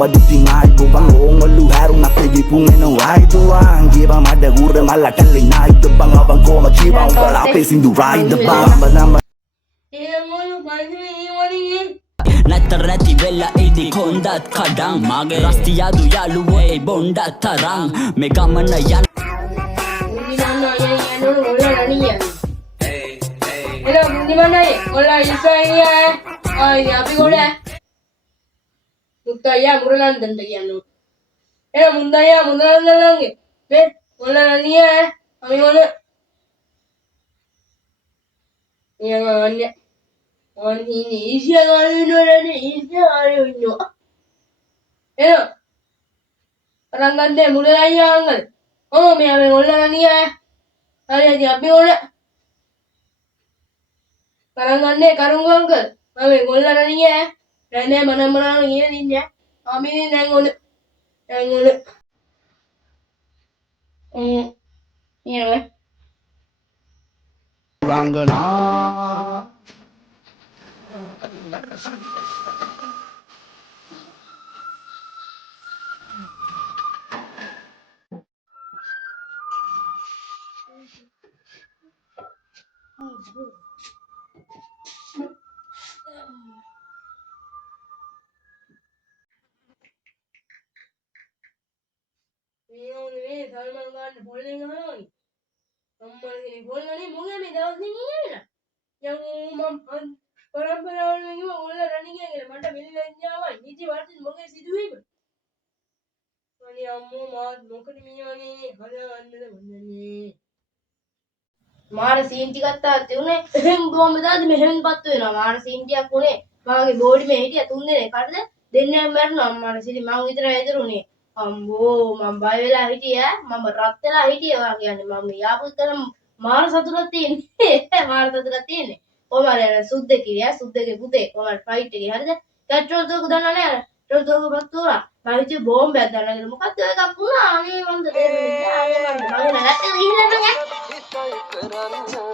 maduting ay bubang lu harung nak pergi pungen wai tuang giba mada gura malakalling naik debang abang ko magibang balape sindu ride debang manama නැතර නැති වෙලා ඉදි කොන්දත් කඩන් මගේ රස්තියාදු යාළුවෝ ඒ බොණ්ඩත් තරන් මේ ගමන යන Hello, di mana ya? Hola, yo soy ya. Ay, ya pico ya. Mutaya, murulan dan ya no. Mundaya, murulan lagi. Hola ni ya. Kami mana? Yang mana? Orang ini isya kali ni isya kali ni. Orang gande murulan yang kan. Oh, me ame hola ni ya. Ay, ya pico ya. Karangane karungangkel ame gollana niya rene manamana niya ninya amini nangone niya Rangana ni Salman Khan bowling haron amma ni bowlani munga me dawas ni niyala yang mam paramparawan ni bolla running එකේ මට මිලියන්ජාවයි නිදි වර්ධන මොකද සිදුවීම අනේ අම්මෝ මා මොකද මියවනේ හදන්නද වන්නේ මාර සීන් ටිකක් තාත්තේ උනේ එහෙන් බොම්බ දාද්දි මෙහෙන් පත්තු වෙනවා මාර සීන් ටිකක් උනේ මාගේ බෝඩි මේ හිටියා තුන් දෙනෙක් කඩද දෙන්නෙක් මැරුණා අම්මාට සිලි මං විතරයි ඇදුරුනේ අම්බෝ මම බය වෙලා හිටියා මම රත් වෙලා හිටියා වා කියන්නේ මම යාපුත් කරන මාර සතුටක් තියෙන්නේ මාර සතුටක් තියෙන්නේ කොහමද යන සුද්දේ සුද්දගේ පුතේ කොහමද ෆයිට් එකේ හරිද පෙට්‍රෝල් දෝක දන්නව නේද පෙට්‍රෝල් දෝක බත්තුරා මම හිතුවේ බෝම්බයක් දානවා කියලා මොකද්ද එකක් වුණා අනේ මන්ද දෙන්නේ අනේ මම නැත්තේ ගිහින් නෑ